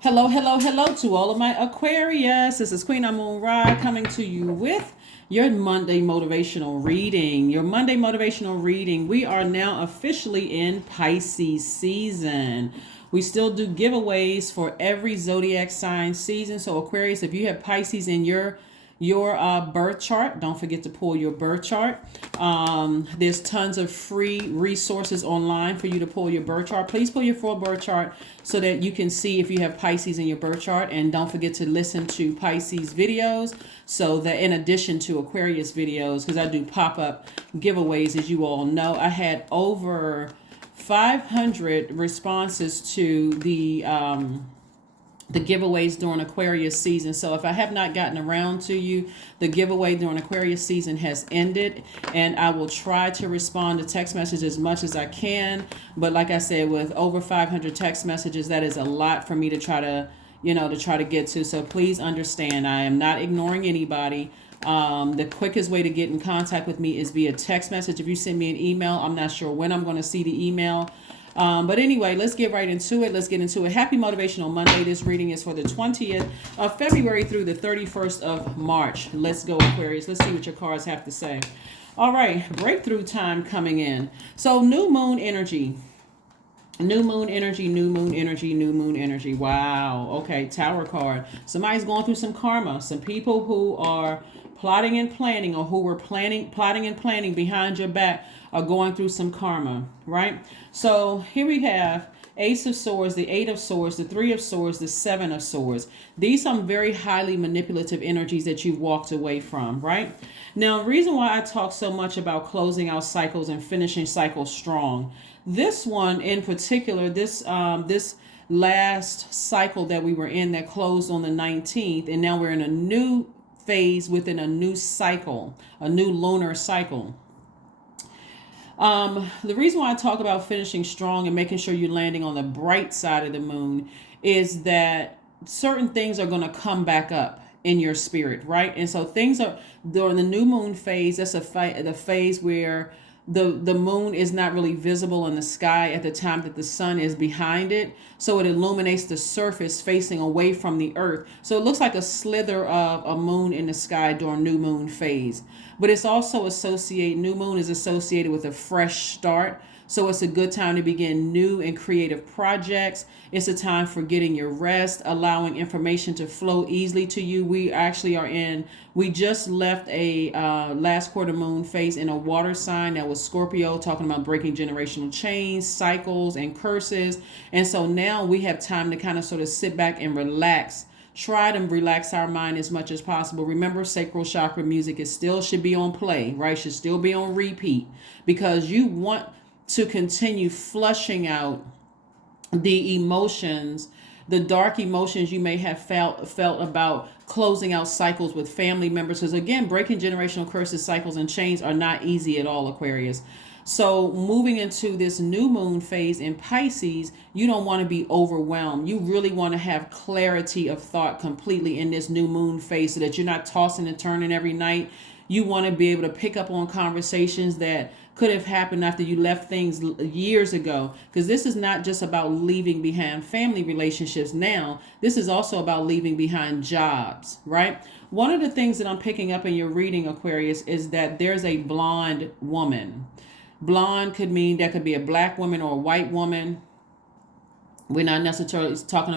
Hello, hello, hello to all of my Aquarius. This is Queen Amun Ra coming to you with your Monday motivational reading. Your Monday motivational reading. We are now officially in Pisces season. We still do giveaways for every zodiac sign season. So Aquarius, if you have Pisces in your birth chart, don't forget to pull your birth chart. There's tons of free resources online for you to pull your birth chart. Please pull your full birth chart so that you can see if you have Pisces in your birth chart, and don't forget to listen to Pisces videos, so that in addition to Aquarius videos, because I do pop-up giveaways, as you all know. I had over 500 responses to the giveaways during Aquarius season. So if I have not gotten around to you, the giveaway during Aquarius season has ended, and I will try to respond to text messages as much as I can. But like I said, with over 500 text messages, that is a lot for me to try to get to. So please understand, I am not ignoring anybody. The quickest way to get in contact with me is via text message. If you send me an email, I'm not sure when I'm going to see the email. But anyway, let's get right into it. Let's get into it. Happy Motivational Monday. This reading is for the 20th of February through the 31st of March. Let's go, Aquarius. Let's see what your cards have to say. All right, breakthrough time coming in. So new moon energy. New moon energy, new moon energy, new moon energy. Wow. Okay, Tower card. Somebody's going through some karma. Some people who are plotting and planning, or who were plotting and planning behind your back, are going through some karma, right? So here we have Ace of Swords, the Eight of Swords, the Three of Swords, the Seven of Swords. These are some very highly manipulative energies that you've walked away from, right? Now, the reason why I talk so much about closing out cycles and finishing cycles strong, this one in particular, this last cycle that we were in that closed on the 19th, and now we're in a new phase within a new cycle, a new lunar cycle. The reason why I talk about finishing strong and making sure you're landing on the bright side of the moon is that certain things are going to come back up in your spirit, right? And so things are during the new moon phase. That's the phase where the moon is not really visible in the sky at the time that the sun is behind it. So it illuminates the surface facing away from the earth. So it looks like a slither of a moon in the sky during new moon phase. But it's also new moon is associated with a fresh start. So it's a good time to begin new and creative projects. It's a time for getting your rest, allowing information to flow easily to you. We just left a last quarter moon phase in a water sign that was Scorpio, talking about breaking generational chains, cycles, and curses. And so now we have time to kind of sort of sit back and relax. Try to relax our mind as much as possible. Remember, sacral chakra music should be on play, right? Should still be on repeat, because you want to continue flushing out the emotions, the dark emotions you may have felt about closing out cycles with family members. Because again, breaking generational curses, cycles, and chains are not easy at all, Aquarius. So moving into this new moon phase in Pisces, you don't want to be overwhelmed. You really want to have clarity of thought completely in this new moon phase, so that you're not tossing and turning every night. You want to be able to pick up on conversations that could have happened after you left things years ago. Because this is not just about leaving behind family relationships now. This is also about leaving behind jobs, right? One of the things that I'm picking up in your reading, Aquarius, is that there's a blonde woman. Blonde could mean that could be a black woman or a white woman. We're not necessarily talking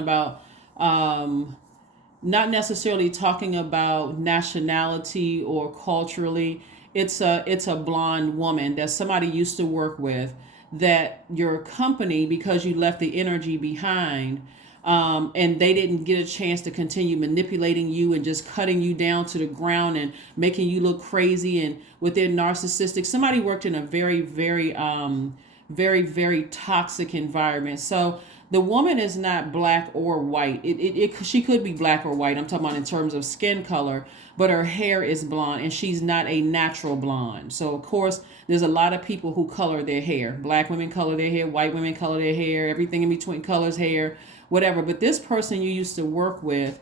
about nationality or culturally. It's a blonde woman that somebody used to work with, that your company, because you left the energy behind, and they didn't get a chance to continue manipulating you and just cutting you down to the ground and making you look crazy, and with their narcissistic, somebody worked in a very, very, very, very toxic environment. So the woman is not black or white. She could be black or white. I'm talking about in terms of skin color, but her hair is blonde, and she's not a natural blonde. So of course, there's a lot of people who color their hair. Black women color their hair, white women color their hair, everything in between colors hair, whatever. But this person you used to work with,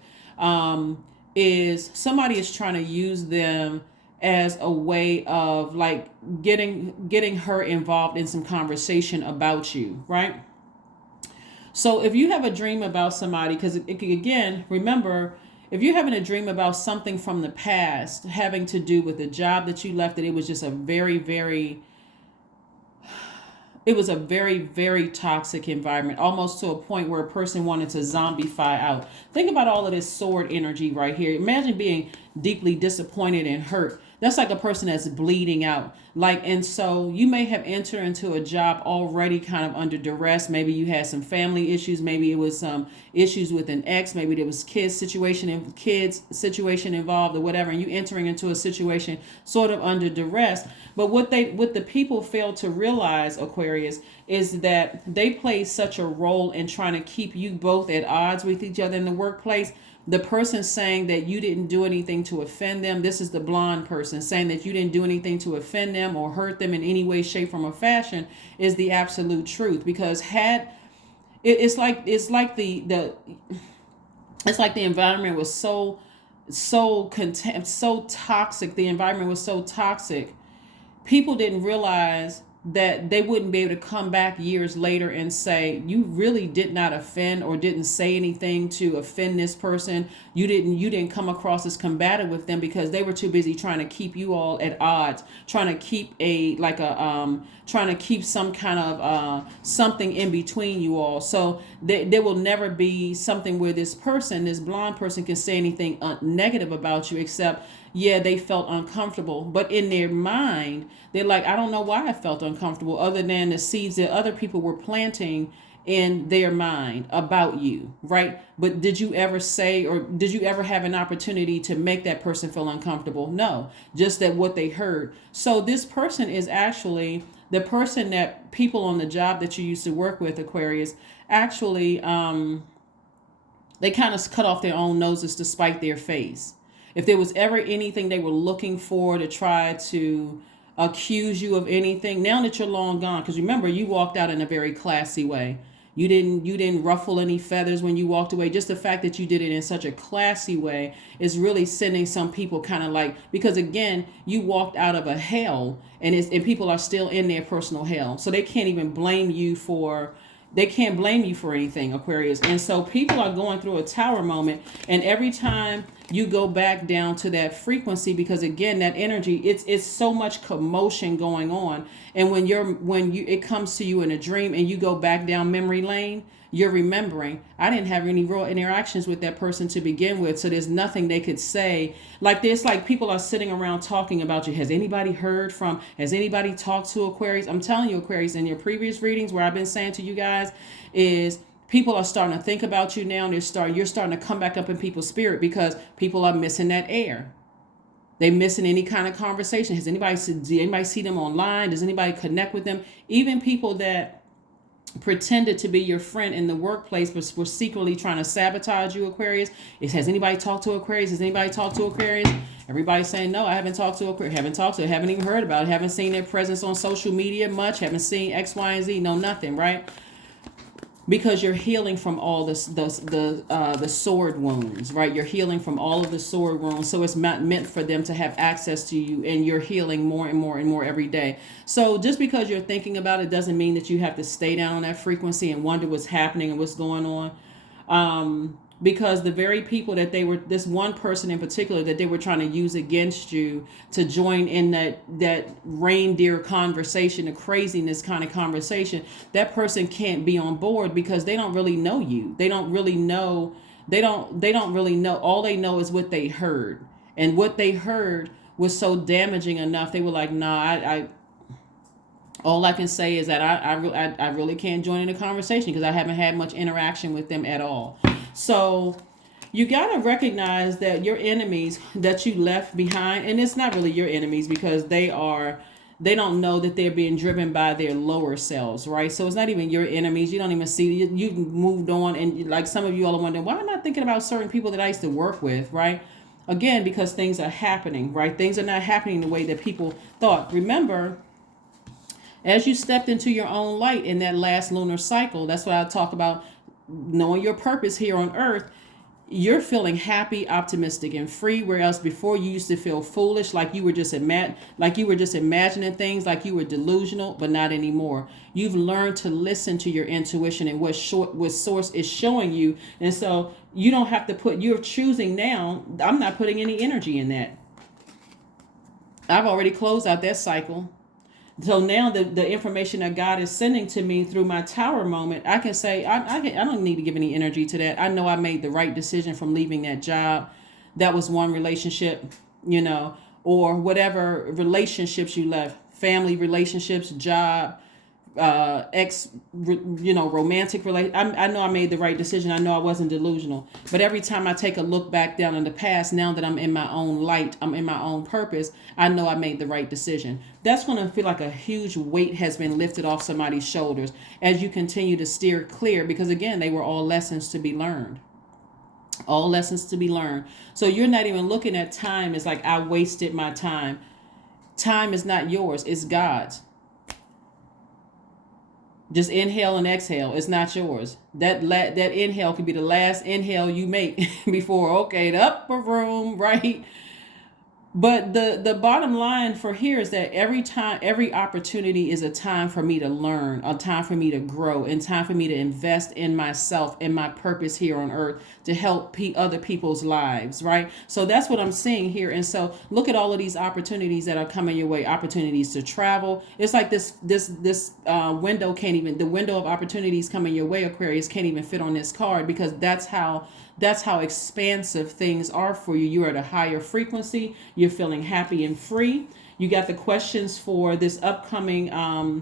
is somebody is trying to use them as a way of like getting her involved in some conversation about you, right? So if you have a dream about somebody, because again, remember, if you're having a dream about something from the past having to do with the job that you left, that it was just a it was a very, very toxic environment, almost to a point where a person wanted to zombify out. Think about all of this sword energy right here. Imagine being deeply disappointed and hurt. That's like a person that's bleeding out. Like, and so you may have entered into a job already kind of under duress. Maybe you had some family issues. Maybe it was some issues with an ex. Maybe there was kids situation involved or whatever. And you entering into a situation sort of under duress. But what the people fail to realize, Aquarius, is that they play such a role in trying to keep you both at odds with each other in the workplace. The person saying that you didn't do anything to offend them, this is the blonde person saying that you didn't do anything to offend them or hurt them in any way, shape, form, or fashion, is the absolute truth. Because it's like the environment was so toxic. The environment was so toxic. People didn't realize that they wouldn't be able to come back years later and say, you really did not offend or didn't say anything to offend this person. You didn't come across as combative with them, because they were too busy trying to keep you all at odds, trying to keep some kind of something in between you all. So there will never be something where this blonde person can say anything negative about you, except, yeah, they felt uncomfortable. But in their mind, they're like, I don't know why I felt uncomfortable, other than the seeds that other people were planting in their mind about you, right? But did you ever say, or did you ever have an opportunity to make that person feel uncomfortable? No, just that what they heard. So this person is actually the person that people on the job that you used to work with, Aquarius, actually, they kind of cut off their own noses to spite their face. If there was ever anything they were looking for to try to accuse you of anything, now that you're long gone, because remember, you walked out in a very classy way. You didn't ruffle any feathers when you walked away. Just the fact that you did it in such a classy way is really sending some people kind of like, because again, you walked out of a hell, and people are still in their personal hell. So they can't blame you for anything, Aquarius. And so people are going through a tower moment, and every time you go back down to that frequency, because again, that energy, it's so much commotion going on. And when it comes to you in a dream and you go back down memory lane, you're remembering, I didn't have any real interactions with that person to begin with, so there's nothing they could say. Like this, like people are sitting around talking about you. Has anybody talked to Aquarius? I'm telling you, Aquarius, in your previous readings where I've been saying to you guys, is people are starting to think about you now, and you're starting to come back up in people's spirit, because people are missing that air. They missing any kind of conversation. Did anybody see them online? Does anybody connect with them? Even people that pretended to be your friend in the workplace but were secretly trying to sabotage you, Aquarius. Has anybody talked to Aquarius? Everybody's saying, no, I haven't talked to Aquarius. Haven't even heard about it. Haven't seen their presence on social media much. Haven't seen X, Y, and Z. No, nothing, right? Because you're healing from all the sword wounds, right? You're healing from all of the sword wounds. So it's not meant for them to have access to you, and you're healing more and more and more every day. So just because you're thinking about it doesn't mean that you have to stay down on that frequency and wonder what's happening and what's going on. Because the very people that this one person in particular that they were trying to use against you to join in that reindeer conversation, the craziness kind of conversation, that person can't be on board, because they don't really know you. They don't really know. All they know is what they heard, and what they heard was so damaging enough. They were like, nah, all I can say is that I really can't join in the conversation, because I haven't had much interaction with them at all. So you got to recognize that your enemies that you left behind, and it's not really your enemies, because they don't know that they're being driven by their lower selves, right? So it's not even your enemies. You don't even see, you moved on, and like some of you all are wondering, why am I thinking about certain people that I used to work with, right? Again, because things are happening, right? Things are not happening the way that people thought. Remember, as you stepped into your own light in that last lunar cycle, that's what I talk about, knowing your purpose here on earth. you're feeling happy, optimistic, and free. Whereas before you used to feel foolish, like you were just imagining things, like you were delusional, but not anymore. You've learned to listen to your intuition and what source is showing you, and so you don't have to you're choosing now. I'm not putting any energy in that. I've already closed out that cycle. So now the information that God is sending to me through my tower moment, I can say, I don't need to give any energy to that. I know I made the right decision from leaving that job. That was one relationship, or whatever relationships you left, family relationships, job, romantic relation. I know I made the right decision. I know I wasn't delusional. But every time I take a look back down in the past, now that I'm in my own light, I'm in my own purpose, I know I made the right decision. That's going to feel like a huge weight has been lifted off somebody's shoulders as you continue to steer clear, because again, they were all lessons to be learned. All lessons to be learned. So you're not even looking at time as like, I wasted my time. Time is not yours, it's God's. Just inhale and exhale. It's not yours. That inhale could be the last inhale you make before, okay, the upper room, right? But the bottom line for here is that every opportunity is a time for me to learn, a time for me to grow, and time for me to invest in myself and my purpose here on earth to help other people's lives, right? So that's what I'm seeing here. And so look at all of these opportunities that are coming your way, opportunities to travel. It's like this window the window of opportunities coming your way, Aquarius, can't even fit on this card, because that's how expansive things are for you. You're at a higher frequency. You're feeling happy and free. You got the questions for this upcoming phase.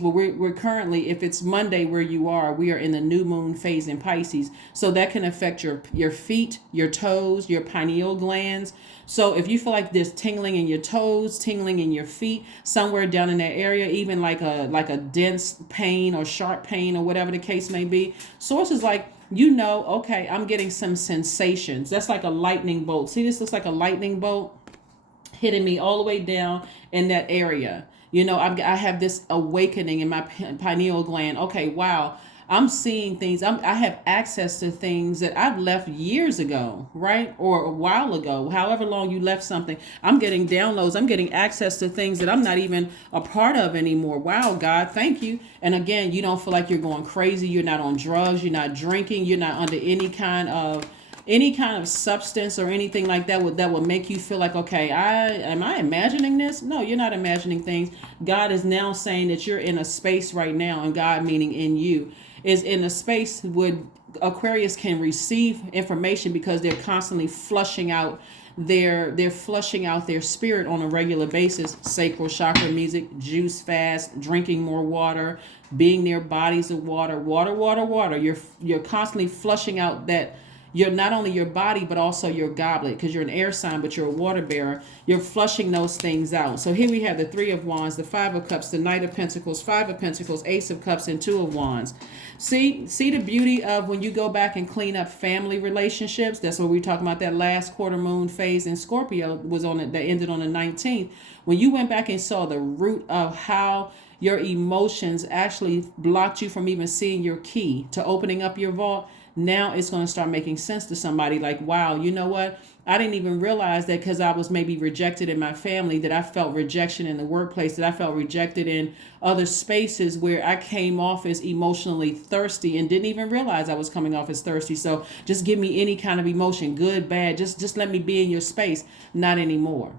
Well, we're currently, if it's Monday where you are, we are in the new moon phase in Pisces. So that can affect your feet, your toes, your pineal glands. So if you feel like there's tingling in your toes, tingling in your feet, somewhere down in that area, even like a dense pain or sharp pain or whatever the case may be, source is like, okay, I'm getting some sensations. That's like a lightning bolt. See, this looks like a lightning bolt hitting me all the way down in that area. I have this awakening in my pineal gland. Okay, wow. I'm seeing things. I have access to things that I've left years ago, right? Or a while ago, however long you left something. I'm getting downloads. I'm getting access to things that I'm not even a part of anymore. Wow, God, thank you. And again, you don't feel like you're going crazy. You're not on drugs. You're not drinking. You're not under any kind of substance or anything like that will make you feel like, okay, am I imagining this? No, you're not imagining things. God is now saying that you're in a space right now, and God meaning in you is in a space where Aquarius can receive information, because they're constantly flushing out they're flushing out their spirit on a regular basis. Sacral chakra music, juice fast, drinking more water, being near bodies of water. You're constantly flushing out that. You're not only your body, but also your goblet, because you're an air sign, but you're a water bearer. You're flushing those things out. So here we have the Three of Wands, the Five of Cups, the Knight of Pentacles, Five of Pentacles, Ace of Cups, and Two of Wands. See the beauty of when you go back and clean up family relationships. That's what we were talking about. That last quarter moon phase in Scorpio that ended on the 19th. When you went back and saw the root of how your emotions actually blocked you from even seeing your key to opening up your vault, now it's going to start making sense to somebody. Like, wow, you know what? I didn't even realize that because I was maybe rejected in my family, that I felt rejection in the workplace, that I felt rejected in other spaces where I came off as emotionally thirsty and didn't even realize I was coming off as thirsty. So just give me any kind of emotion, good, bad, just let me be in your space. Not anymore.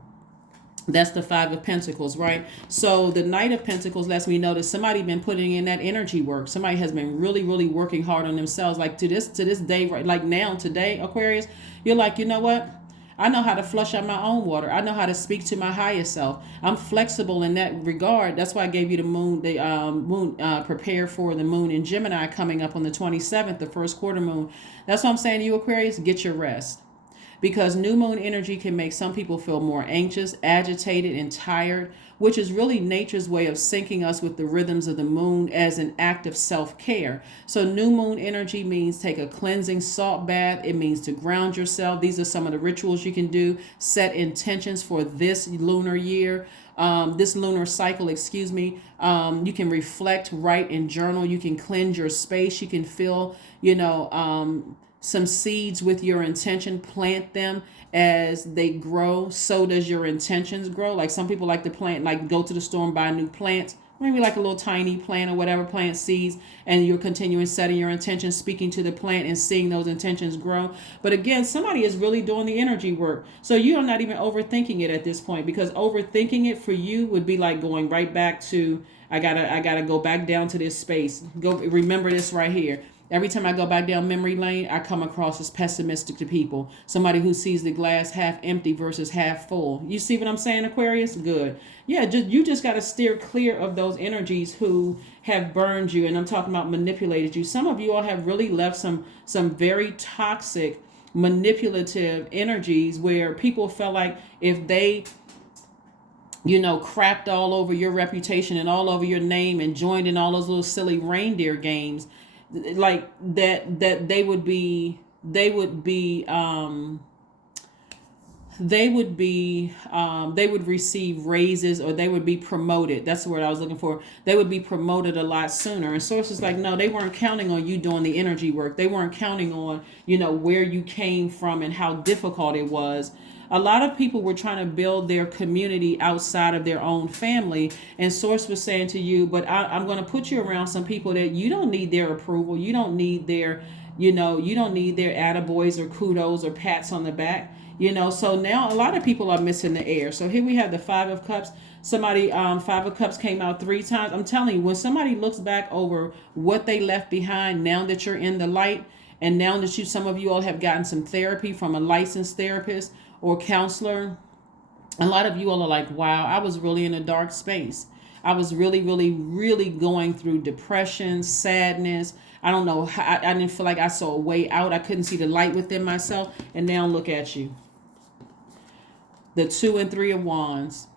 That's the Five of Pentacles, right? So the Knight of Pentacles lets me know that somebody been putting in that energy work. Somebody has been really, really working hard on themselves. Like to this day, right? Like now, today, Aquarius, you're like, you know what? I know how to flush out my own water. I know how to speak to my higher self. I'm flexible in that regard. That's why I gave you the moon, prepare for the moon in Gemini coming up on the 27th, the first quarter moon. That's what I'm saying to you, Aquarius, get your rest. because new moon energy can make some people feel more anxious, agitated, and tired, which is really nature's way of syncing us with the rhythms of the moon as an act of self-care. So new moon energy means take a cleansing salt bath. It means to ground yourself. These are some of the rituals you can do. Set intentions for this lunar year. This lunar cycle, excuse me. You can reflect, write, and journal. You can cleanse your space. You can fill, some seeds with your intention, plant them as they grow. So does your intentions grow. Like some people like to plant, like go to the store and buy new plants, maybe like a little tiny plant or whatever, plant seeds, and you're continuing setting your intentions, speaking to the plant and seeing those intentions grow. But again, somebody is really doing the energy work. So you are not even overthinking it at this point, because overthinking it for you would be like going right back to, I gotta go back down to this space. Go remember this right here. Every time I go back down memory lane, I come across as pessimistic to people. Somebody who sees the glass half empty versus half full. You see what I'm saying, Aquarius? Good. Yeah, you just got to steer clear of those energies who have burned you. And I'm talking about manipulated you. Some of you all have really left some very toxic, manipulative energies where people felt like if they crapped all over your reputation and all over your name and joined in all those little silly reindeer games, like that they would receive raises, or they would be promoted. That's the word I was looking for. They would be promoted a lot sooner. And sources like, no, they weren't counting on you doing the energy work. They weren't counting on where you came from and how difficult it was. A lot of people were trying to build their community outside of their own family. And Source was saying to you, but I'm going to put you around some people that you don't need their approval. You don't need their, you don't need their attaboys or kudos or pats on the back. So now a lot of people are missing the air. So here we have the Five of Cups. Somebody, Five of Cups came out 3 times. I'm telling you, when somebody looks back over what they left behind, now that you're in the light, and now that some of you all have gotten some therapy from a licensed therapist or counselor, a lot of you all are like, wow, I was really in a dark space. I was really, really, really going through depression, sadness. I don't know. I didn't feel like I saw a way out. I couldn't see the light within myself. And now look at you. The 2 and 3 of Wands.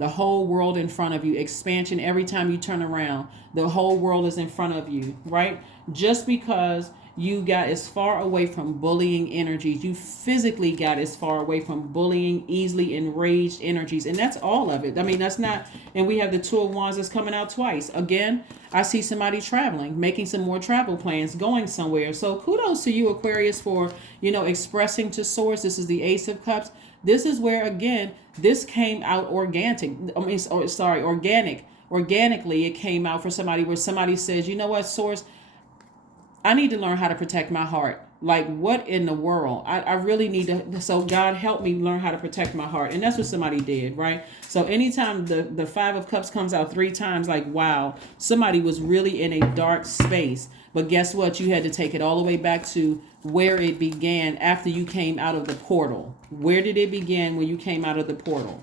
The whole world in front of you. Expansion every time you turn around. The whole world is in front of you, right? Just because you got as far away from bullying energies. You physically got as far away from bullying, easily enraged energies. And that's all of it. I mean, that's not, and we have the 2 of Wands that's coming out twice. Again, I see somebody traveling, making some more travel plans, going somewhere. So kudos to you, Aquarius, for, expressing to Source. This is the Ace of Cups. This is where, again, this came out organic. Organically, it came out for somebody where somebody says, you know what, Source, I need to learn how to protect my heart. Like, what in the world? I really need to. So God help me learn how to protect my heart. And that's what somebody did, right? So anytime the 5 of Cups comes out 3 times, like, wow, somebody was really in a dark space. But guess what? You had to take it all the way back to where it began after you came out of the portal. Where did it begin when you came out of the portal?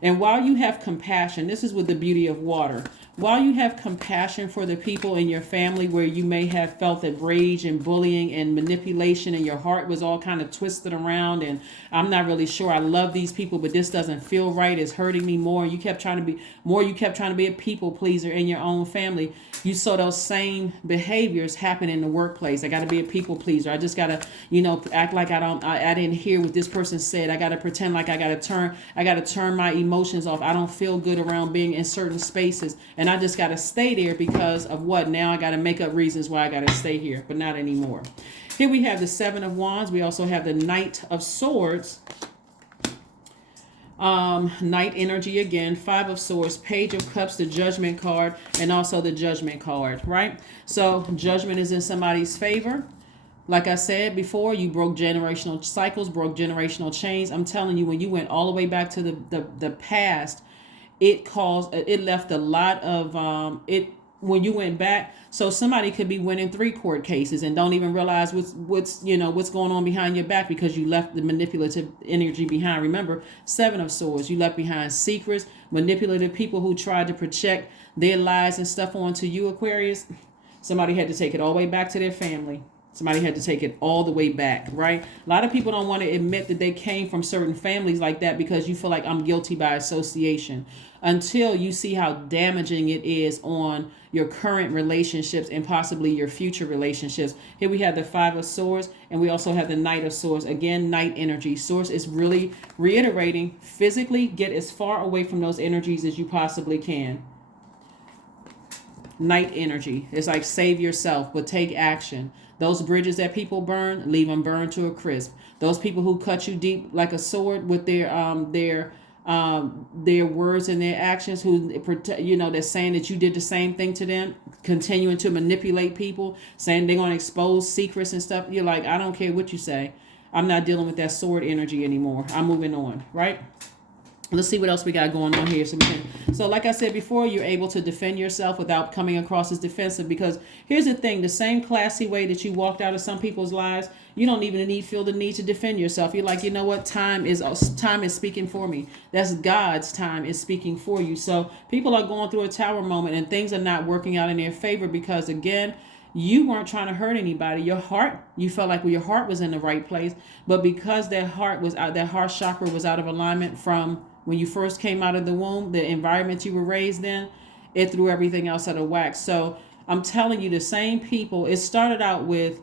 And while you have compassion, this is with the beauty of water. While you have compassion for the people in your family where you may have felt that rage and bullying and manipulation and your heart was all kind of twisted around and I'm not really sure I love these people, but this doesn't feel right. It's hurting me more. You kept trying to be a people pleaser in your own family. You saw those same behaviors happen in the workplace. I got to be a people pleaser. I just got to, act like I didn't hear what this person said. I got to pretend like I got to turn my emotions off. I don't feel good around being in certain spaces. And I just got to stay there because of what? Now I got to make up reasons why I got to stay here, but not anymore. Here we have the 7 of Wands. We also have the Knight of Swords. Knight energy again. 5 of Swords, Page of Cups, the Judgment card, and also the Judgment card, right? So Judgment is in somebody's favor. Like I said before, you broke generational cycles, broke generational chains. I'm telling you, when you went all the way back to the past, it left a lot of when you went back. So somebody could be winning 3 court cases and don't even realize what's going on behind your back because you left the manipulative energy behind. Remember, 7 of Swords, you left behind secrets, manipulative people who tried to project their lies and stuff onto you, Aquarius. Somebody had to take it all the way back to their family. Somebody had to take it all the way back, right? A lot of people don't want to admit that they came from certain families like that because you feel like I'm guilty by association, until you see how damaging it is on your current relationships and possibly your future relationships. Here we have the Five of Swords, and we also have the Knight of Swords. Again, Knight energy. Source is really reiterating, physically get as far away from those energies as you possibly can. Knight energy. It's like save yourself, but take action. Those bridges that people burn, leave them burned to a crisp. Those people who cut you deep like a sword with their words and their actions, who they're saying that you did the same thing to them, continuing to manipulate people, saying they're going to expose secrets and stuff. You're like, I don't care what you say. I'm not dealing with that sword energy anymore. I'm moving on, right? Let's see what else we got going on here. So like I said before, you're able to defend yourself without coming across as defensive, because here's the thing, the same classy way that you walked out of some people's lives, you don't even feel the need to defend yourself. You're like, you know what, time is speaking for me. That's God's time is speaking for you. So people are going through a tower moment and things are not working out in their favor because, again, you weren't trying to hurt anybody. Your heart, you felt like your heart was in the right place, but because that heart was out, that heart chakra was out of alignment from when you first came out of the womb, the environment you were raised in, it threw everything else out of whack. So I'm telling you, the same people, it started out with,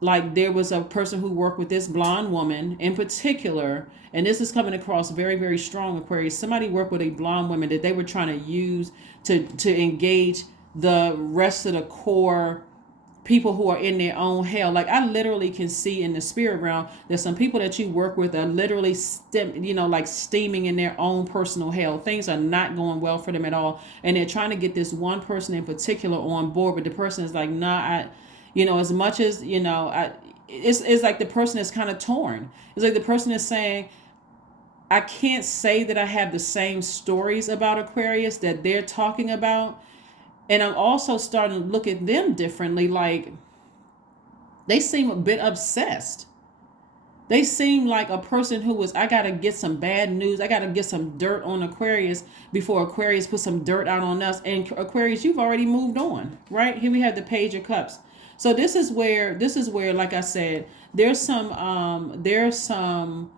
like, there was a person who worked with this blonde woman in particular, and this is coming across very, very strong, Aquarius. Somebody worked with a blonde woman that they were trying to use to engage the rest of the core people who are in their own hell. Like, I literally can see in the spirit realm that some people that you work with are literally steaming in their own personal hell. Things are not going well for them at all, and they're trying to get this one person in particular on board, but the person is like, nah, as much as it's like the person is kind of torn. It's like the person is saying, I can't say that I have the same stories about Aquarius that they're talking about. And I'm also starting to look at them differently. Like, they seem a bit obsessed. They seem like a person who was, I got to get some bad news. I got to get some dirt on Aquarius before Aquarius put some dirt out on us. And Aquarius, you've already moved on, right? Here we have the Page of Cups. So this is where, like I said, there's some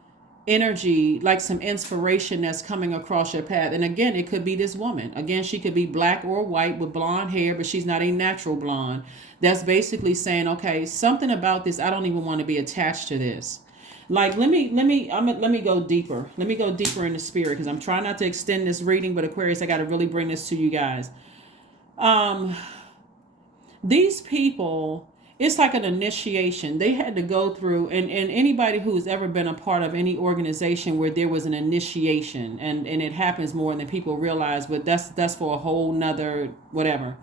energy, like some inspiration that's coming across your path. And again, it could be this woman. Again, she could be black or white with blonde hair, but she's not a natural blonde. That's basically saying, okay, something about this, I don't even want to be attached to this. Like, let me go deeper. Let me go deeper in the spirit, because I'm trying not to extend this reading, but Aquarius, I got to really bring this to you guys. These people, it's like an initiation. They had to go through, and anybody who's ever been a part of any organization where there was an initiation, and it happens more than people realize, but that's for a whole nother whatever.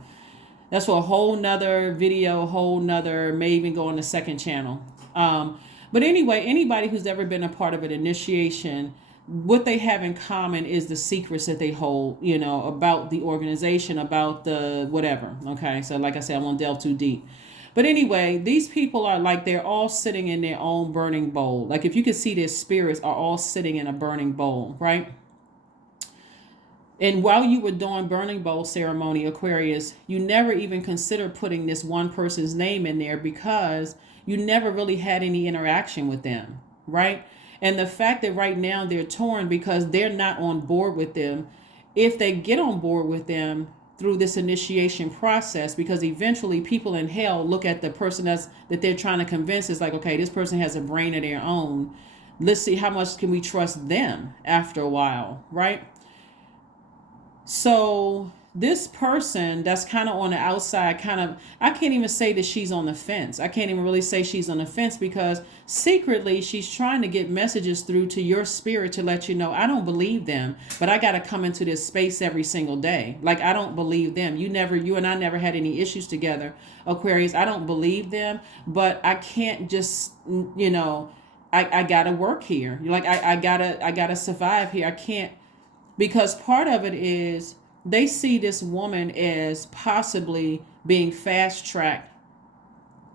That's for a whole nother video, whole nother, may even go on the second channel. But anyway, anybody who's ever been a part of an initiation, what they have in common is the secrets that they hold, about the organization, about the whatever. Okay, so like I said, I won't delve too deep. But anyway, these people are like, they're all sitting in their own burning bowl. Like, if you could see, their spirits are all sitting in a burning bowl, right? And while you were doing burning bowl ceremony, Aquarius, you never even considered putting this one person's name in there because you never really had any interaction with them, right? And the fact that right now they're torn because they're not on board with them. If they get on board with them through this initiation process, because eventually people in hell look at the person that they're trying to convince is like, okay, this person has a brain of their own. Let's see how much can we trust them after a while, right? So this person that's kind of on the outside, I can't even say that she's on the fence. I can't even really say she's on the fence because secretly she's trying to get messages through to your spirit to let you know, I don't believe them, but I got to come into this space every single day. Like, I don't believe them. You and I never had any issues together, Aquarius. I don't believe them, but I can't just, I got to work here. Like, I gotta survive here. I can't, because part of it is, they see this woman as possibly being fast-tracked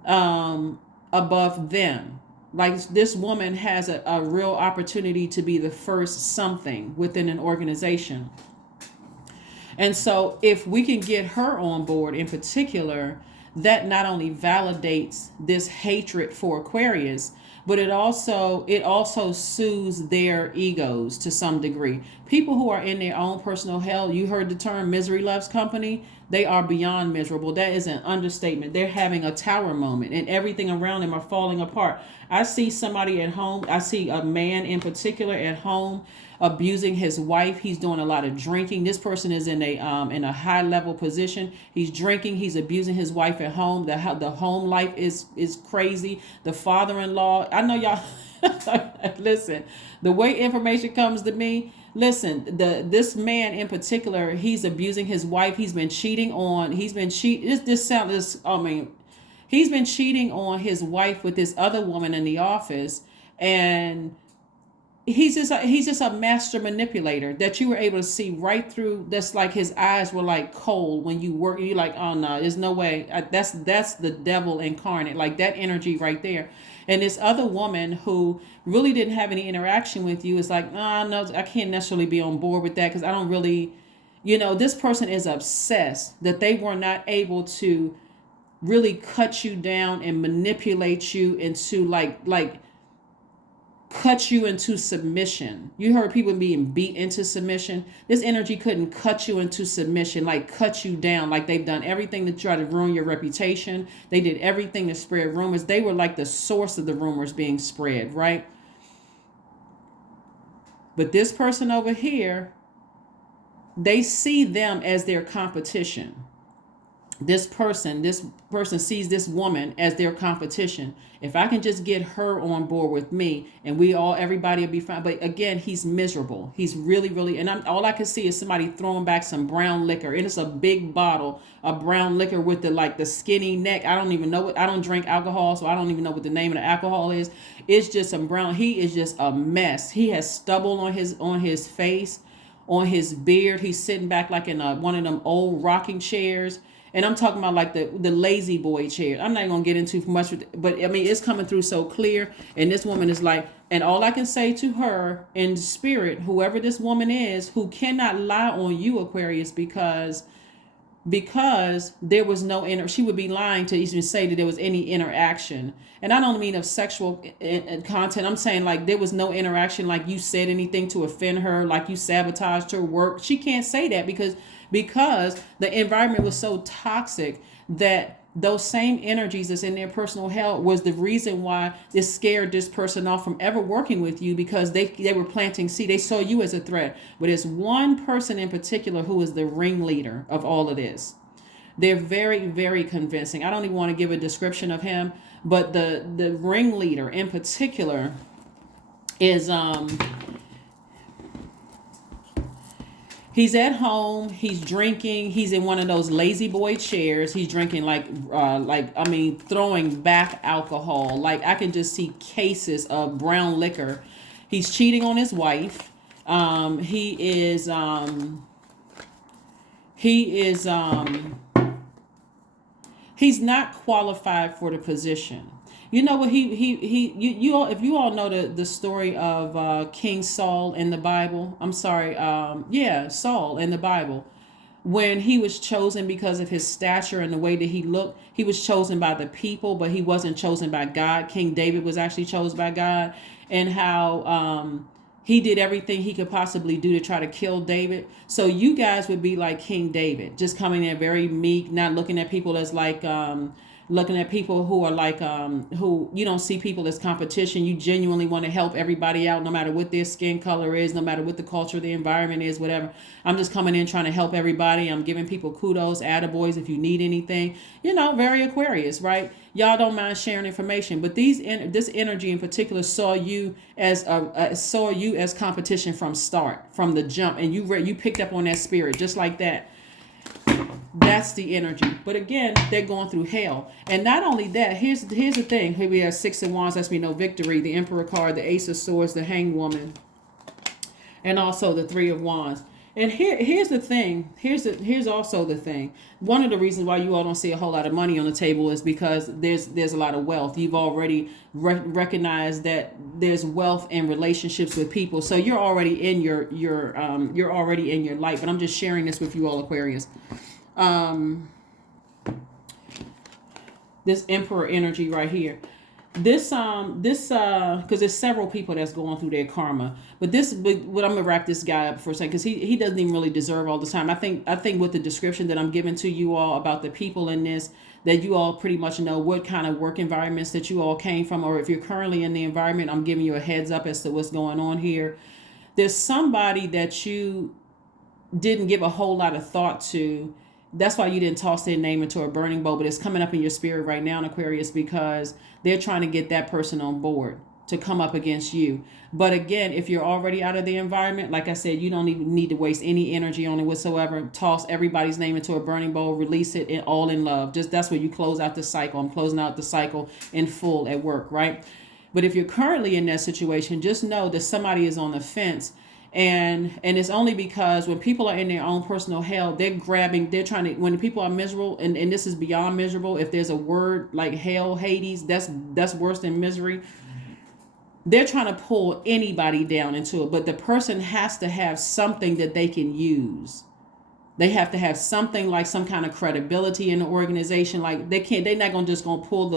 above them. Like, this woman has a real opportunity to be the first something within an organization. And so if we can get her on board in particular, that not only validates this hatred for Aquarius, but it also soothes their egos to some degree. People who are in their own personal hell, you heard the term misery loves company, they are beyond miserable. That is an understatement. They're having a tower moment and everything around them are falling apart. I see somebody at home, I see a man in particular at home abusing his wife. He's doing a lot of drinking. This person is in a high level position. He's drinking. He's abusing his wife at home. The home life is crazy. The father-in-law. I know y'all. Listen, the way information comes to me. Listen, this man in particular, he's abusing his wife. He's been cheating on. He's been cheat. This sound this. I mean, he's been cheating on his wife with this other woman in the office, and he's just a master manipulator that you were able to see right through. That's like his eyes were like cold when you work. You're like, oh no, there's no way. That's the devil incarnate, like that energy right there. And this other woman who really didn't have any interaction with you is like, no, I can't necessarily be on board with that because I don't really, this person is obsessed that they were not able to really cut you down and manipulate you into like cut you into submission. You heard people being beat into submission. This energy couldn't cut you into submission, like cut you down, like they've done everything to try to ruin your reputation. They did everything to spread rumors. They were like the source of the rumors being spread, right? But this person over here, they see them as their competition. This person sees this woman as their competition. If I can just get her on board with me and everybody will be fine. But again, he's miserable. He's really, really, and all I can see is somebody throwing back some brown liquor. And it's a big bottle of brown liquor with the skinny neck. I don't even know I don't drink alcohol, so I don't even know what the name of the alcohol is. It's just some brown. He is just a mess. He has stubble on his face, on his beard. He's sitting back like in one of them old rocking chairs. And I'm talking about like the lazy boy chair. I'm not going to get into much, but I mean, it's coming through so clear. And this woman is like, and all I can say to her in spirit, whoever this woman is, who cannot lie on you, Aquarius, because there was no she would be lying to even say that there was any interaction. And I don't mean of sexual content. I'm saying like there was no interaction, like you said anything to offend her, like you sabotaged her work. She can't say that because the environment was so toxic that those same energies that's in their personal hell was the reason why this scared this person off from ever working with you, because they were planting seed. They saw you as a threat. But it's one person in particular who is the ringleader of all of this. They're very, very convincing. I don't even want to give a description of him, but the ringleader in particular is he's at home, he's drinking, he's in one of those lazy boy chairs. He's drinking throwing back alcohol. Like I can just see cases of brown liquor. He's cheating on his wife. He's not qualified for the position. You know what if you all know the story of King Saul in the Bible. I'm sorry, Saul in the Bible. When he was chosen because of his stature and the way that he looked, he was chosen by the people, but he wasn't chosen by God. King David was actually chosen by God, and how he did everything he could possibly do to try to kill David. So you guys would be like King David, just coming in very meek, not looking at people as like looking at people who are like who you don't see people as competition. You genuinely want to help everybody out, no matter what their skin color is, no matter what the culture, the environment is, whatever. I'm just coming in trying to help everybody. I'm giving people kudos, attaboys if you need anything. Very Aquarius, right? Y'all don't mind sharing information, but this energy in particular saw you as competition from the jump, and you picked up on that spirit just like that. That's the energy. But again, they're going through hell. And not only that, here's the thing. Here we have Six of Wands. Lets me know victory. The Emperor card, the Ace of Swords, the Hanged Woman, and also the Three of Wands. And here's the thing. Here's also the thing. One of the reasons why you all don't see a whole lot of money on the table is because there's a lot of wealth. You've already recognized that there's wealth in relationships with people. So you're already in you're already in your light. But I'm just sharing this with you all, Aquarius. this Emperor energy right here. Because there's several people that's going through their karma, but what I'm gonna wrap this guy up for a second, because he doesn't even really deserve all the time. I think with the description that I'm giving to you all about the people in this, that you all pretty much know what kind of work environments that you all came from, or if you're currently in the environment, I'm giving you a heads up as to what's going on here. There's somebody that you didn't give a whole lot of thought to. That's why you didn't toss their name into a burning bowl, but it's coming up in your spirit right now in Aquarius, because they're trying to get that person on board to come up against you. But again, if you're already out of the environment, like I said, you don't even need to waste any energy on it whatsoever. Toss everybody's name into a burning bowl, release it all in love. Just that's where you close out the cycle. I'm closing out the cycle in full at work, right? But if you're currently in that situation, just know that somebody is on the fence. And it's only because when people are in their own personal hell, they're trying to, when people are miserable, and this is beyond miserable. If there's a word like hell, Hades, that's worse than misery. They're trying to pull anybody down into it, but the person has to have something that they can use. They have to have something like some kind of credibility in the organization. Like they're not just gonna pull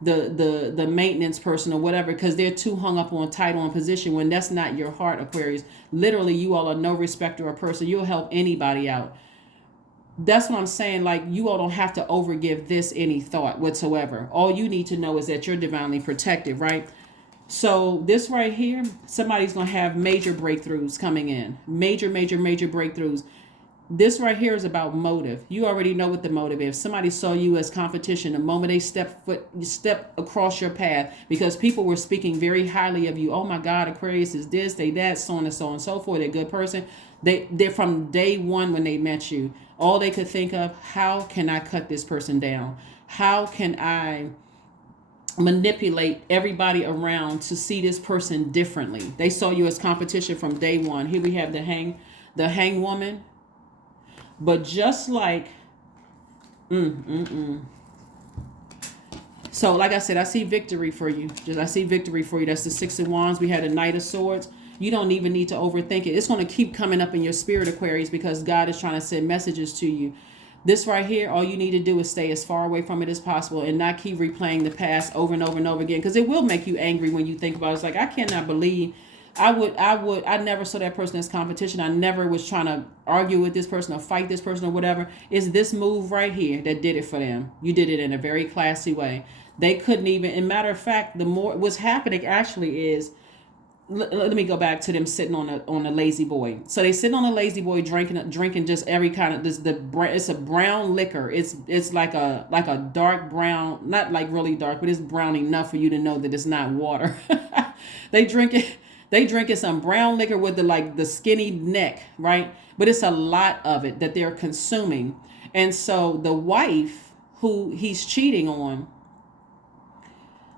the maintenance person or whatever, because they're too hung up on title and position, when that's not your heart, Aquarius. Literally, you all are no respecter of person. You'll help anybody out. That's what I'm saying. Like, you all don't have to overgive this any thought whatsoever. All you need to know is that you're divinely protected, right? So this right here, somebody's going to have major breakthroughs coming in. Major breakthroughs. This right here is about motive. You already know what the motive is. Somebody saw you as competition the moment they step across your path, because people were speaking very highly of you. Oh my God, Aquarius is this, they that, so on and so on and so forth. They're a good person. They're from day one when they met you. All they could think of, how can I cut this person down? How can I manipulate everybody around to see this person differently? They saw you as competition from day one. Here we have the hang woman. But just like, So like I said, I see victory for you. I see victory for you. That's the Six of Wands. We had a Knight of Swords. You don't even need to overthink it. It's going to keep coming up in your spirit, Aquarius, because God is trying to send messages to you. This right here, all you need to do is stay as far away from it as possible and not keep replaying the past over and over and over again, because it will make you angry when you think about it. It's like, I cannot believe I never saw that person as competition. I never was trying to argue with this person or fight this person or whatever. It's this move right here that did it for them. You did it in a very classy way. They couldn't even, in matter of fact, what's happening actually is, let me go back to them sitting on a lazy boy. So they sit on a lazy boy drinking just every kind of it's a brown liquor. It's like a dark brown, not like really dark, but it's brown enough for you to know that it's not water. They drinking some brown liquor with the skinny neck, right? But it's a lot of it that they're consuming. And so the wife who he's cheating on,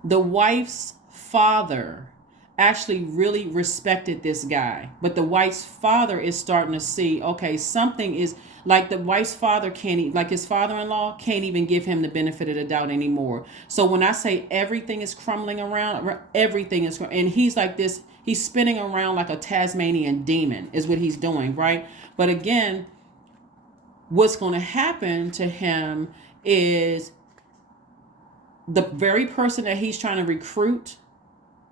the wife's father actually really respected this guy. But the wife's father is starting to see, okay, something is, like the wife's father his father-in-law can't even give him the benefit of the doubt anymore. So when I say everything is crumbling around, everything is, and he's like this, he's spinning around like a Tasmanian demon is what he's doing, right? But again, what's going to happen to him is the very person that he's trying to recruit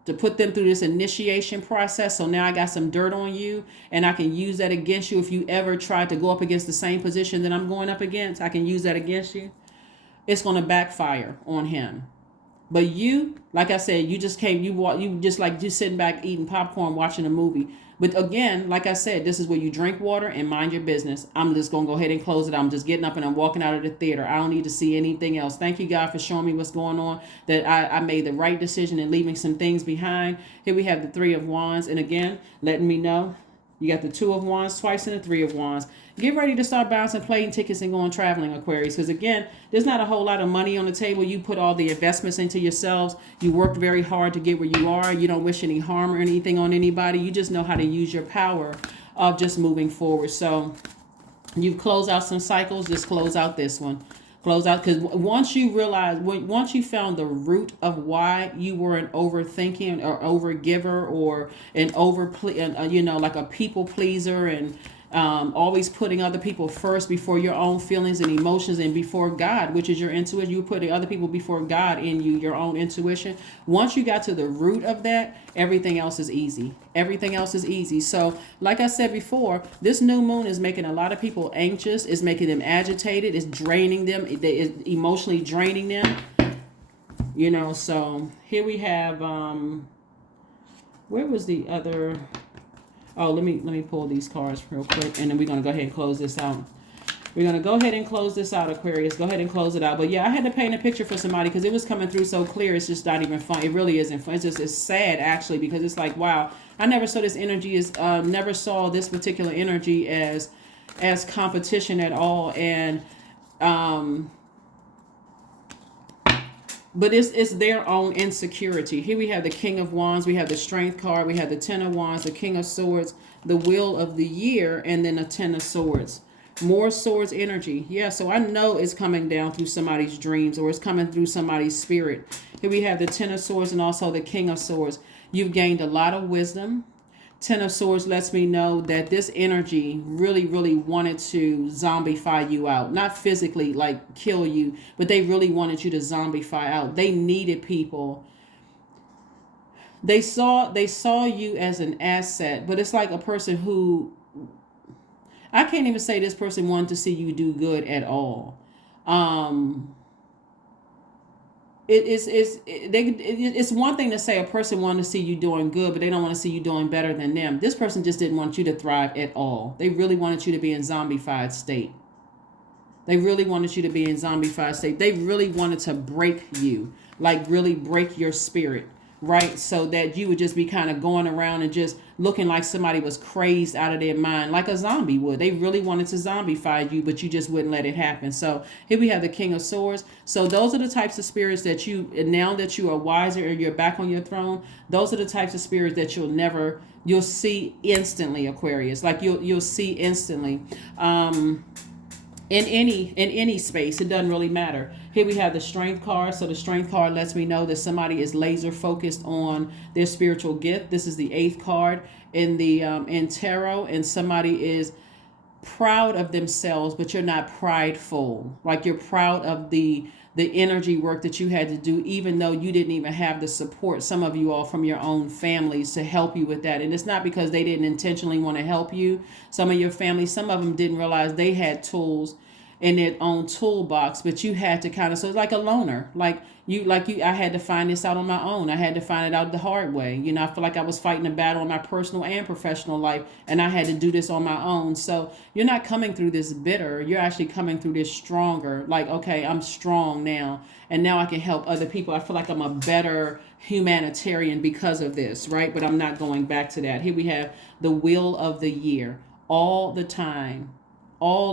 to put them through this initiation process. So now I got some dirt on you, and I can use that against you. If you ever try to go up against the same position that I'm going up against, I can use that against you. It's going to backfire on him. But you, like I said, you just sitting back eating popcorn, watching a movie. But again, like I said, this is where you drink water and mind your business. I'm just going to go ahead and close it. I'm just getting up and I'm walking out of the theater. I don't need to see anything else. Thank you, God, for showing me what's going on, that I made the right decision in leaving some things behind. Here we have the Three of Wands. And again, letting me know, you got the Two of Wands twice and the Three of Wands. Get ready to start bouncing plane tickets and going traveling, Aquarius. Because again, there's not a whole lot of money on the table. You put all the investments into yourselves. You worked very hard to get where you are. You don't wish any harm or anything on anybody. You just know how to use your power of just moving forward. So you've closed out some cycles. Just close out this one. Close out, because once you found the root of why you were an overthinking or overgiver or an like a people pleaser, and Always putting other people first before your own feelings and emotions and before God, which is your intuition. You putting other people before God in you, your own intuition. Once you got to the root of that, everything else is easy. Everything else is easy. So like I said before, this new moon is making a lot of people anxious. It's making them agitated. It's draining them. It's emotionally draining them. You know, so here we have, where was the other? Oh, let me pull these cards real quick, and then we're going to go ahead and close this out. We're going to go ahead and close this out, Aquarius. Go ahead and close it out. But yeah, I had to paint a picture for somebody because it was coming through so clear. It's just not even fun. It really isn't fun. It's sad, actually, because it's like, wow, I never saw this energy never saw this particular energy as competition at all. And, but it's their own insecurity. Here we have the King of Wands, we have the Strength card, we have the Ten of Wands, the King of Swords, the Wheel of the Year, and then a Ten of Swords. More swords energy. Yeah, so I know it's coming down through somebody's dreams, or it's coming through somebody's spirit. Here we have the Ten of Swords and also the King of Swords. You've gained a lot of wisdom. Ten of Swords lets me know that this energy really, really wanted to zombify you out. Not physically, like kill you, but they really wanted you to zombify out. They needed people. They saw you as an asset, but it's like a person who, I can't even say this person wanted to see you do good at all. It's one thing to say a person wanted to see you doing good, but they don't want to see you doing better than them. This person just didn't want you to thrive at all. They really wanted you to be in zombified state. They really wanted you to be in zombified state. They really wanted to break you, like really break your spirit, right? So that you would just be kind of going around and just looking like somebody was crazed out of their mind, like a zombie would. They really wanted to zombify you, but you just wouldn't let it happen. So here we have the King of Swords. So those are the types of spirits that you, now that you are wiser and you're back on your throne, those are the types of spirits that you'll see instantly, Aquarius. Like you'll see instantly. In any space, it doesn't really matter. Here we have the Strength card. So the Strength card lets me know that somebody is laser focused on their spiritual gift. This is the 8th card in the in tarot, and somebody is proud of themselves, but you're not prideful. Like you're proud of the energy work that you had to do, even though you didn't even have the support, some of you all, from your own families to help you with that. And it's not because they didn't intentionally want to help you. Some of your family, some of them didn't realize they had tools in their own toolbox, but you had to kind of, so it's like a loner, I had to find this out on my own. I had to find it out the hard way. You know, I feel like I was fighting a battle in my personal and professional life, and I had to do this on my own. So you're not coming through this bitter. You're actually coming through this stronger. Like, okay, I'm strong now, and now I can help other people. I feel like I'm a better humanitarian because of this, right? But I'm not going back to that. Here we have the Wheel of the Year. All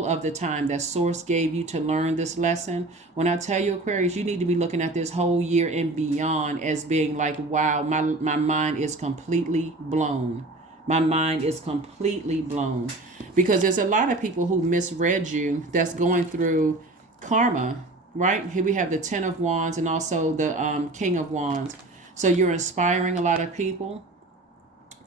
of the time that source gave you to learn this lesson. When I tell you, Aquarius, you need to be looking at this whole year and beyond as being like, wow, my mind is completely blown. My mind is completely blown. Because there's a lot of people who misread you that's going through karma, right? Here we have the 10 of Wands and also the King of Wands. So you're inspiring a lot of people.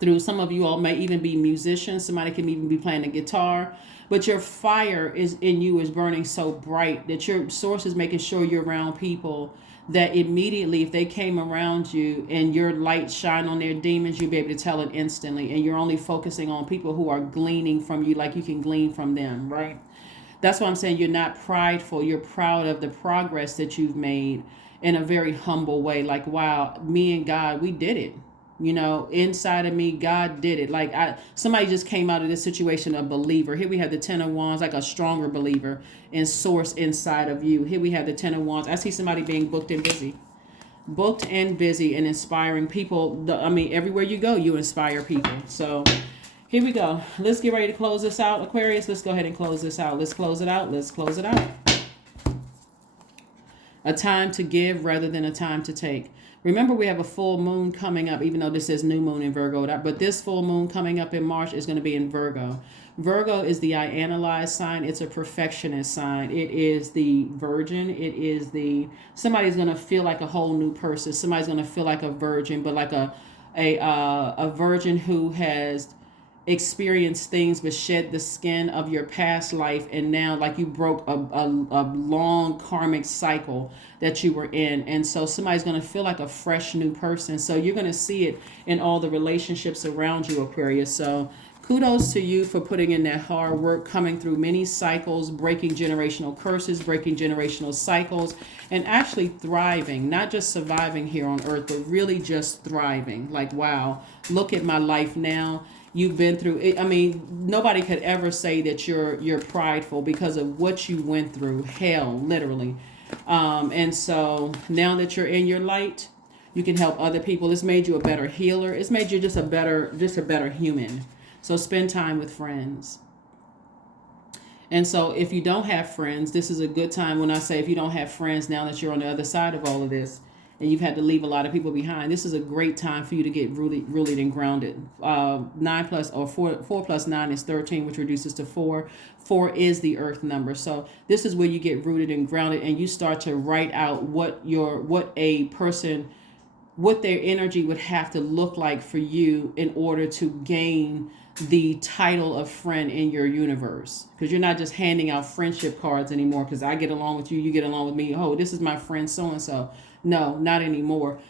Through, some of you all may even be musicians. Somebody can even be playing the guitar. But your fire is in you is burning so bright that your source is making sure you're around people that immediately, if they came around you and your light shine on their demons, you'll be able to tell it instantly. And you're only focusing on people who are gleaning from you like you can glean from them, right? That's why I'm saying you're not prideful. You're proud of the progress that you've made in a very humble way. Like, wow, me and God, we did it. You know, inside of me, God did it. Like somebody just came out of this situation a believer. Here we have the 10 of Wands, like a stronger believer in source inside of you. Here we have the 10 of Wands. I see somebody being booked and busy and inspiring people. Everywhere you go, you inspire people. So here we go. Let's get ready to close this out, Aquarius. Let's go ahead and close this out. Let's close it out. Let's close it out. A time to give rather than a time to take. Remember, we have a full moon coming up, even though this is new moon in Virgo. But this full moon coming up in March is going to be in Virgo. Virgo is the I analyze sign. It's a perfectionist sign. It is the virgin. It is somebody's going to feel like a whole new person. Somebody's going to feel like a virgin, but like a virgin who has experience things but shed the skin of your past life, and now like you broke a long karmic cycle that you were in, and so somebody's going to feel like a fresh new person. So you're going to see it in all the relationships around you, Aquarius. So kudos to you for putting in that hard work, coming through many cycles, breaking generational curses, breaking generational cycles, and actually thriving, not just surviving here on earth, but really just thriving. Like, wow, look at my life now. You've been through it. I mean, nobody could ever say that you're prideful because of what you went through. Hell, literally. And so now that you're in your light, you can help other people. It's made you a better healer. It's made you just a better human. So spend time with friends. And so if you don't have friends, this is a good time. When I say if you don't have friends, now that you're on the other side of all of this and you've had to leave a lot of people behind, this is a great time for you to get rooted and grounded. 4 plus 9 is 13, which reduces to 4. 4 is the earth number. So this is where you get rooted and grounded, and you start to write out what their energy would have to look like for you in order to gain the title of friend in your universe. Because you're not just handing out friendship cards anymore, because I get along with you, you get along with me. Oh, this is my friend so-and-so. No, not anymore.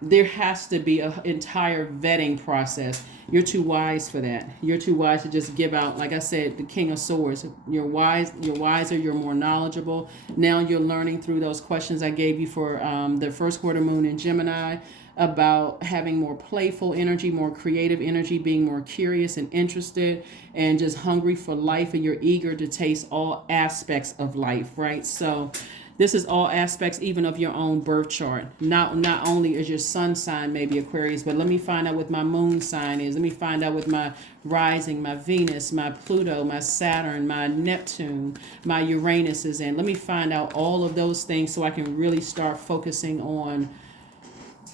There has to be an entire vetting process. You're too wise for that. You're too wise to just give out, like I said, the King of Swords. You're wise, you're wiser, you're more knowledgeable. Now you're learning through those questions I gave you for the first quarter moon in Gemini, about having more playful energy, more creative energy, being more curious and interested, and just hungry for life, and you're eager to taste all aspects of life, right? So this is all aspects even of your own birth chart. Not only is your sun sign maybe Aquarius, but let me find out what my moon sign is. Let me find out what my rising, my Venus, my Pluto, my Saturn, my Neptune, my Uranus is in. Let me find out all of those things so I can really start focusing on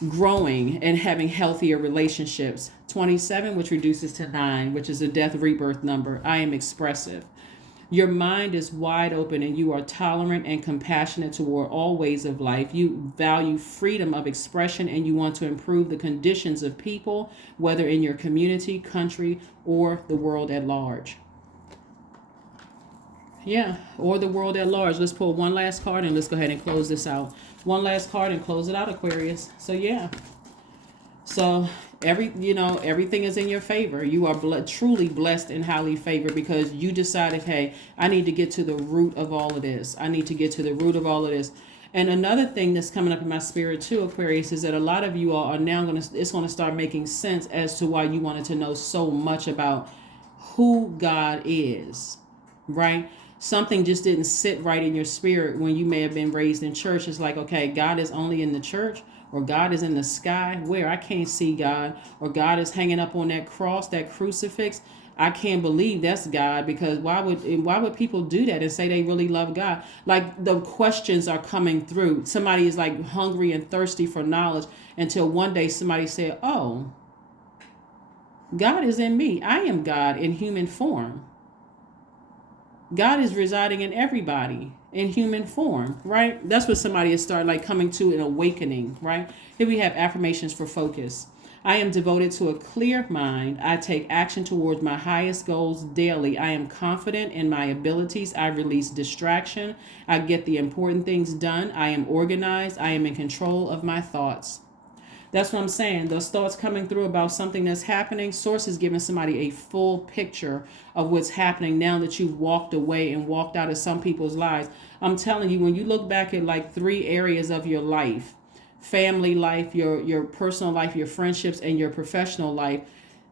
growing and having healthier relationships. 27, which reduces to 9, which is a death rebirth number. I am expressive. Your mind is wide open, and you are tolerant and compassionate toward all ways of life. You value freedom of expression, and you want to improve the conditions of people, whether in your community, country, or the world at large. Yeah, or the world at large. Let's pull one last card and let's go ahead and close this out. One last card and close it out, Aquarius. So yeah. So everything is in your favor. You are truly blessed and highly favored because you decided, hey, I need to get to the root of all of this. I need to get to the root of all of this. And another thing that's coming up in my spirit too, Aquarius, is that a lot of you all are now it's going to start making sense as to why you wanted to know so much about who God is, right? Something just didn't sit right in your spirit when you may have been raised in church. It's like, okay, God is only in the church, or God is in the sky where I can't see God, or God is hanging up on that cross, that crucifix. I can't believe that's God, because why would people do that and say they really love God? Like, the questions are coming through. Somebody is like hungry and thirsty for knowledge until one day somebody said, oh, God is in me. I am God in human form. God is residing in everybody in human form, right? That's what somebody has started like coming to an awakening, right? Here we have affirmations for focus. I am devoted to a clear mind. I take action towards my highest goals daily. I am confident in my abilities. I release distraction. I get the important things done. I am organized. I am in control of my thoughts. That's what I'm saying. Those thoughts coming through about something that's happening, Source is giving somebody a full picture of what's happening now that you've walked away and walked out of some people's lives. I'm telling you, when you look back at like 3 areas of your life, family life, your personal life, your friendships, and your professional life,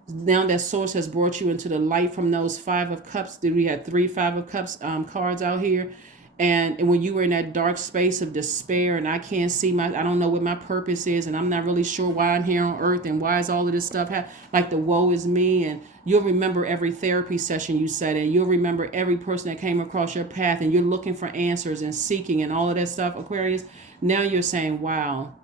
now that Source has brought you into the light from those 5 of Cups. We had 3 5 of Cups cards out here. And when you were in that dark space of despair, and I can't see I don't know what my purpose is, and I'm not really sure why I'm here on earth, and why is all of this stuff like the woe is me. And you'll remember every therapy session you sat in. You'll remember every person that came across your path, and you're looking for answers and seeking and all of that stuff, Aquarius. Now you're saying, wow,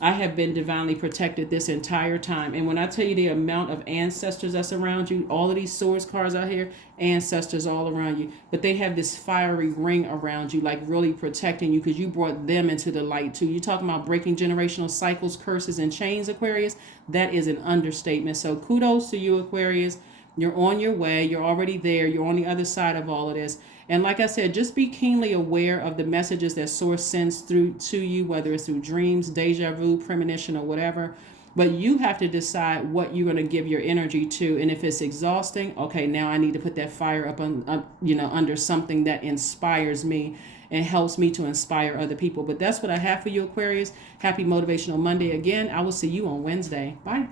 I have been divinely protected this entire time. And when I tell you the amount of ancestors that's around you, all of these Swords cards out here, ancestors all around you, but they have this fiery ring around you, like really protecting you, because you brought them into the light too. You talking about breaking generational cycles, curses, and chains, Aquarius? That is an understatement. So kudos to you, Aquarius. You're on your way. You're already there. You're on the other side of all of this. And like I said, just be keenly aware of the messages that Source sends through to you, whether it's through dreams, deja vu, premonition, or whatever. But you have to decide what you're going to give your energy to. And if it's exhausting, okay, now I need to put that fire under something that inspires me and helps me to inspire other people. But that's what I have for you, Aquarius. Happy Motivational Monday again. I will see you on Wednesday. Bye.